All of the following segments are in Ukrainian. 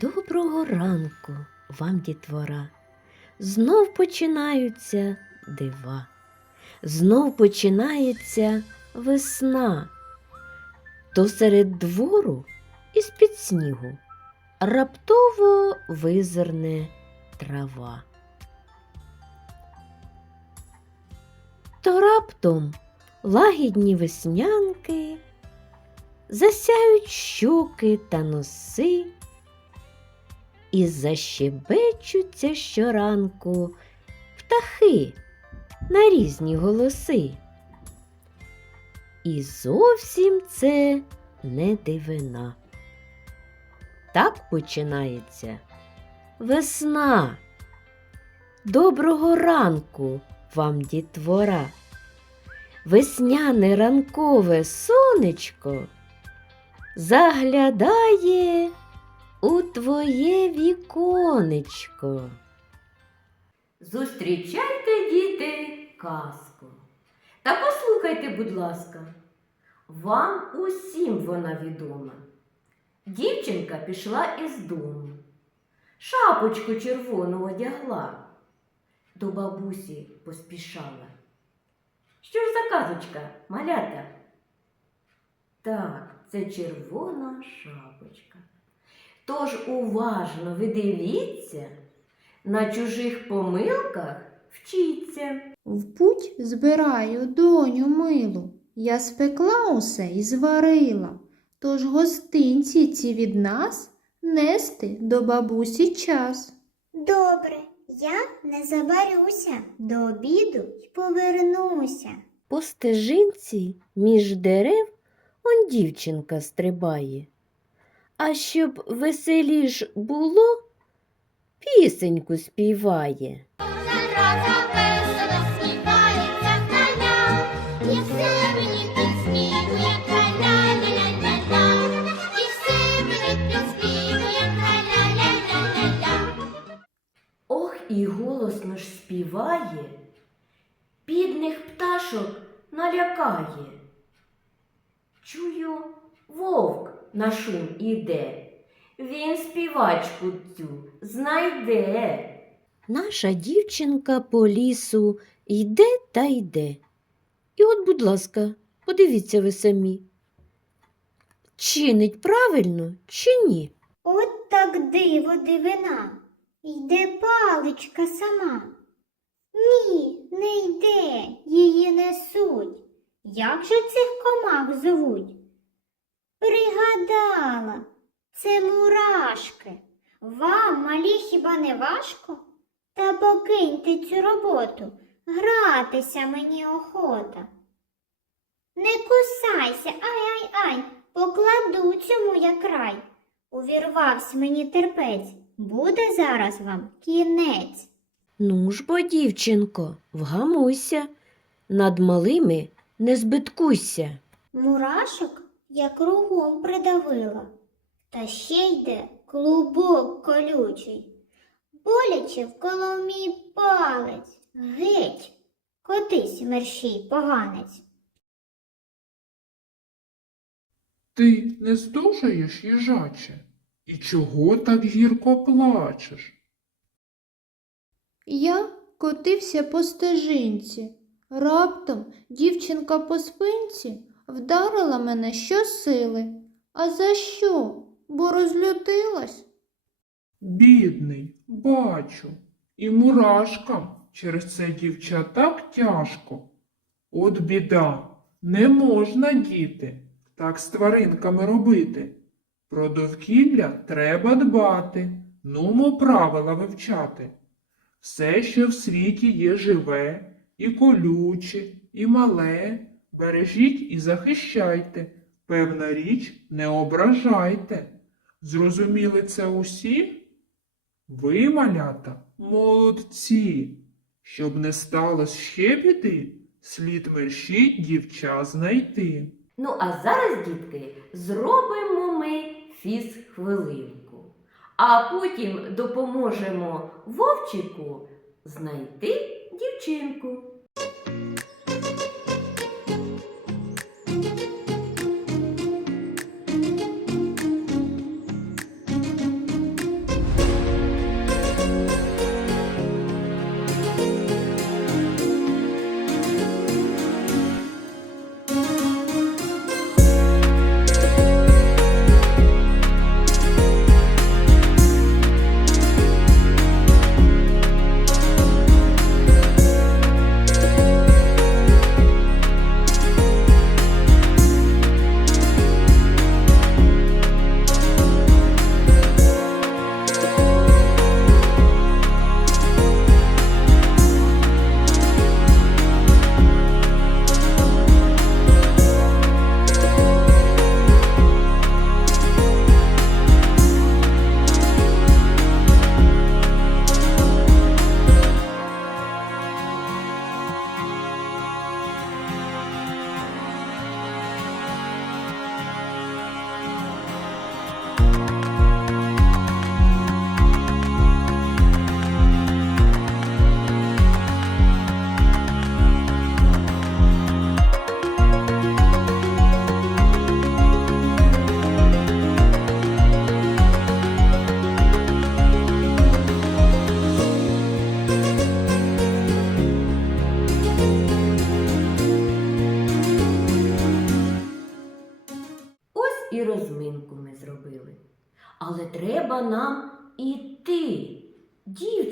Доброго ранку вам, дітвора. Знов починаються дива. Знов починається весна. То серед двору із під снігу раптово визирне трава. То раптом лагідні веснянки засяють щоки та носи і защебечуться щоранку птахи на різні голоси. І зовсім це не дивина. Так починається весна. Доброго ранку вам, дітвора. Весняне ранкове сонечко заглядає у твоє віконечко. Зустрічайте, діти, казку. Та послухайте, будь ласка, вам усім вона відома. Дівчинка пішла із дому, шапочку червону одягла, до бабусі поспішала. Що ж за казочка, малята? Так, це червона шапочка. Тож уважно ви дивіться, на чужих помилках вчіться. В путь збираю доню милу, я спекла усе і зварила, тож гостинці ці від нас нести до бабусі час. Добре, я не забарюся, до обіду й повернуся. По стежинці між дерев он дівчинка стрибає. А щоб веселіш було, пісеньку співає. Ох, і голосно ж співає, бідних пташок налякає. Чую, вовк на шум іде, він співачку цю знайде. Наша дівчинка по лісу йде та йде. І от, будь ласка, подивіться ви самі. Чинить правильно чи ні? От так диво дивина. Йде паличка сама. Ні, не йде, її несуть. Як же цих комах звуть? Пригадала, це мурашки. Вам, малі, хіба не важко? Та покиньте цю роботу, гратися мені охота. Не кусайся, ай-ай-ай, покладу цьому я край. Увірвався мені терпець, буде зараз вам кінець. Ну ж бо, дівчинко, вгамуйся, над малими не збиткуйся. Мурашок я кругом придавила, та ще йде клубок колючий. Боляче вколов мій палець. Геть, котись мерщій поганець. Ти не здужаєш, їжаче? І чого так гірко плачеш? Я котився по стежинці. Раптом дівчинка по спинці вдарила мене щосили. А за що? Бо розлютилась? Бідний, бачу, і мурашкам через це дівча так тяжко. От біда, не можна, діти, так з тваринками робити. Про довкілля треба дбати, нумо правила вивчати. Все, що в світі є живе, і колюче, і мале, бережіть і захищайте, певна річ не ображайте. Зрозуміли це усі? Ви, малята, молодці. Щоб не сталося ще біди, слід мерщій дівча знайти. Ну, а зараз, дітки, зробимо ми фіз-хвилинку, а потім допоможемо вовчику знайти дівчинку.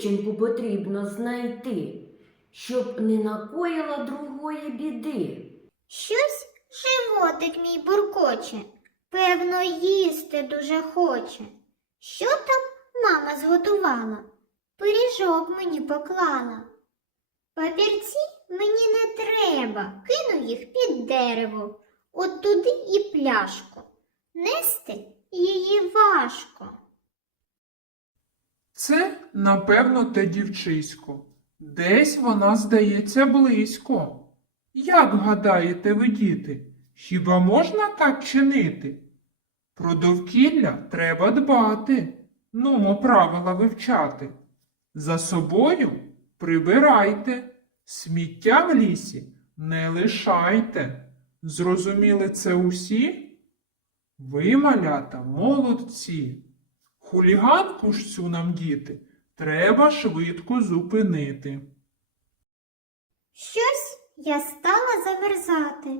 Дівчинку потрібно знайти, щоб не накоїла другої біди. Щось животик мій буркоче, певно, їсти дуже хоче. Що там мама зготувала? Пиріжок мені поклала. Папірці мені не треба, кину їх під дерево, от туди і пляшку. Нести її важко. Це, напевно, те дівчисько. Десь вона здається близько. Як гадаєте ви, діти, хіба можна так чинити? Про довкілля треба дбати, нумо правила вивчати. За собою прибирайте, сміття в лісі не лишайте. Зрозуміли це усі? Ви, малята, молодці. Хуліганку ж цю нам діти треба швидко зупинити. Щось я стала замерзати.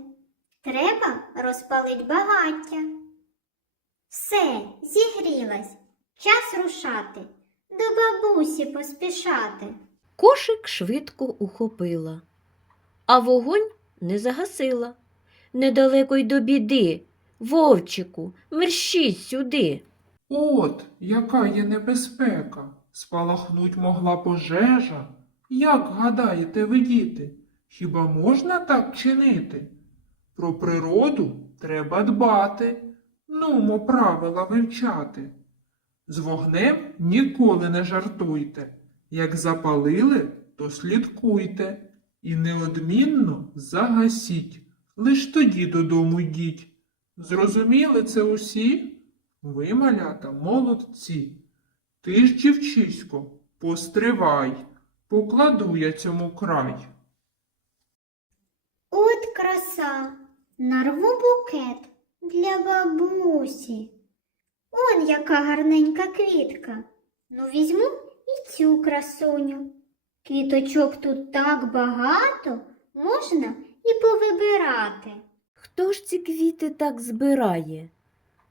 Треба розпалить багаття. Все, зігрілась. Час рушати. До бабусі поспішати. Кошик швидко ухопила, а вогонь не загасила. Недалеко й до біди. Вовчику, мерщіть сюди. От, яка є небезпека. Спалахнуть могла пожежа. Як гадаєте ви, діти, хіба можна так чинити? Про природу треба дбати, нумо правила вивчати. З вогнем ніколи не жартуйте. Як запалили, то слідкуйте і неодмінно загасіть. Лиш тоді додому йдіть. Зрозуміли це усі? Ви, малята, молодці. Ти ж, дівчисько, постривай, покладу я цьому край. От краса. Нарву букет для бабусі. Он яка гарненька квітка. Ну, візьму і цю красуню. Квіточок тут так багато, можна і повибирати. Хто ж ці квіти так збирає?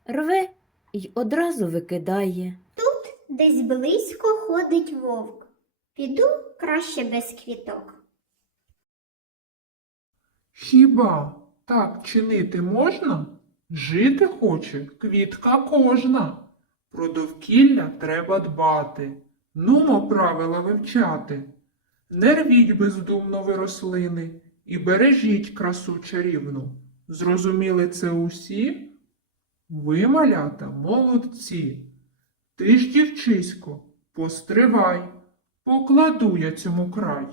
Рве й одразу викидає. Тут Десь близько ходить вовк. Піду краще без квіток. Хіба так чинити можна? Жити хоче квітка кожна. Про довкілля треба дбати, нумо правила вивчати. Не рвіть бездумно ви рослини і бережіть красу чарівну. Зрозуміли це усі? Ви, малята, молодці. Ти ж, дівчисько, постривай, покладу я цьому край.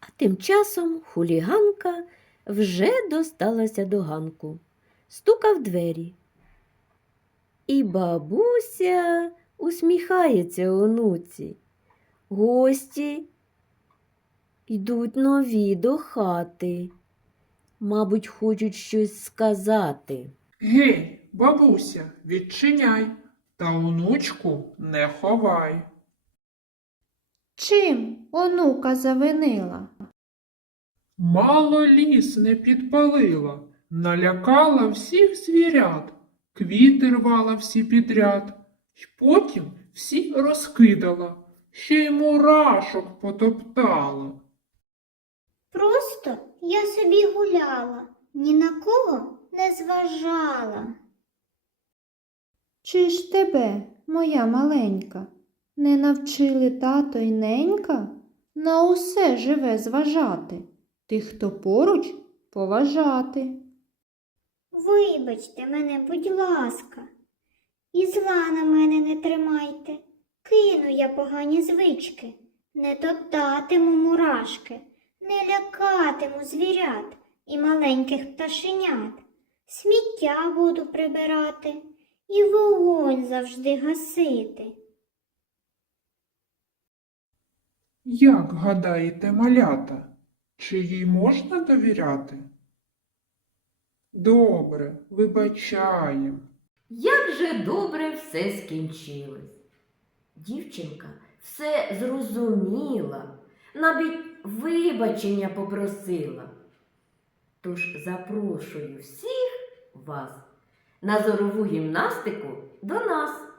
А тим часом хуліганка вже досталася до ганку, стука в двері. І бабуся усміхається онуці. Гості йдуть нові до хати. Мабуть, хочуть щось сказати. Гей, бабуся, відчиняй, та онучку не ховай. Чим онука завинила? Мало ліс не підпалила, налякала всіх звірят, квіти рвала всі підряд, й потім всі розкидала, ще й мурашок потоптала. Просто я собі гуляла, ні на кого не зважала. Чи ж тебе, моя маленька, не навчили тато й ненька на усе живе зважати, тих, хто поруч поважати? Вибачте мене, будь ласка, і зла на мене не тримайте. Кину я погані звички, не топтатиму мурашки, не лякатиму звірят і маленьких пташенят. Сміття буду прибирати і вогонь завжди гасити. Як гадаєте, малята, чи їй можна довіряти? Добре, вибачаєм. Як же добре все скінчилось. Дівчинка все зрозуміла, навіть вибачення попросила. Тож запрошую всіх вас на зорову гімнастику до нас.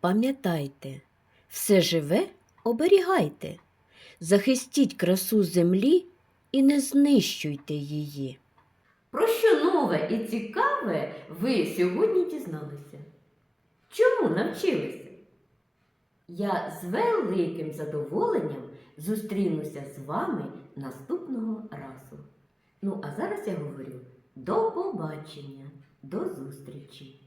Пам'ятайте, все живе оберігайте, захистіть красу землі і не знищуйте її. Про що нове і цікаве ви сьогодні дізналися? Чому навчилися? Я з великим задоволенням зустрінуся з вами наступного разу. Ну, а зараз я говорю до побачення, до зустрічі!